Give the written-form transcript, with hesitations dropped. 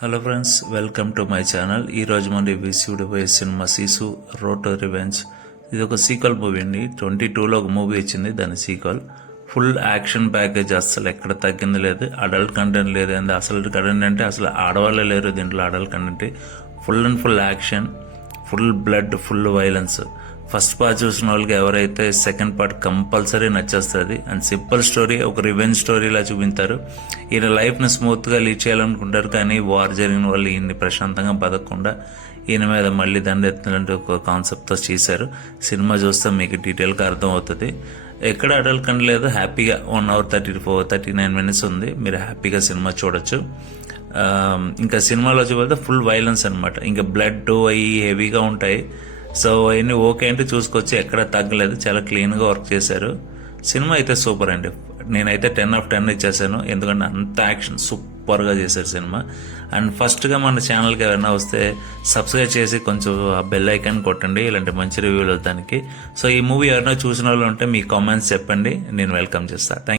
Hello friends, welcome to my channel. ఈరోజు మన reviewed పోయే సినిమా సీసు రోడ్ టు రివెంజ్. ఇది ఒక సీక్వల్ మూవీ అండి. 22లో ఒక మూవీ వచ్చింది, దాని సీక్వల్. ఫుల్ యాక్షన్ ప్యాకేజ్, అసలు ఎక్కడ తగ్గింది లేదు. అడల్ట్ కంటెంట్ లేదు. అసలు కంటెంట్ అంటే అసలు ఆడవాళ్ళే లేరు దీంట్లో. Adult content full and full action, full blood, full violence. First part చూసిన వాళ్ళకి ఎవరైతే సెకండ్ పార్ట్ కంపల్సరీ నచ్చేస్తుంది. అండ్ సింపుల్ స్టోరీ, ఒక రివెంజ్ స్టోరీలా చూపించారు. ఈయన లైఫ్ని స్మూత్గా లీడ్ చేయాలనుకుంటారు, కానీ వార్ జరిగిన వాళ్ళు ఈయన్ని ప్రశాంతంగా బతకకుండా ఈయన మీద మళ్ళీ దండెత్తినట్టు ఒక కాన్సెప్ట్తో చేశారు. సినిమా చూస్తే మీకు డీటెయిల్గా అర్థం అవుతుంది. ఎక్కడ అడల్ట్ కంటే లేదు. హ్యాపీగా 1 hour 39 minutes ఉంది. మీరు హ్యాపీగా సినిమా చూడొచ్చు. ఇంకా సినిమాలో చూపితే ఫుల్ వైలెన్స్ అనమాట. ఇంకా బ్లడ్ అవి హెవీగా ఉంటాయి. సో అవన్నీ ఓకే అంటే చూసుకొచ్చి, ఎక్కడ తగ్గలేదు. చాలా క్లీన్గా వర్క్ చేశారు. సినిమా అయితే సూపర్ అండి. నేనైతే 10/10 ఇచ్చేసాను, ఎందుకంటే అంత యాక్షన్ సూపర్గా చేశారు సినిమా. అండ్ ఫస్ట్గా మన ఛానల్కి ఎవరైనా వస్తే సబ్స్క్రైబ్ చేసి కొంచెం ఆ బెల్ ఐకాన్ కొట్టండి, ఇలాంటి మంచి రివ్యూలు దానికి. సో ఈ మూవీ ఎవరైనా చూసిన వాళ్ళు ఉంటే మీ కామెంట్స్ చెప్పండి, నేను వెల్కమ్ చేస్తాను.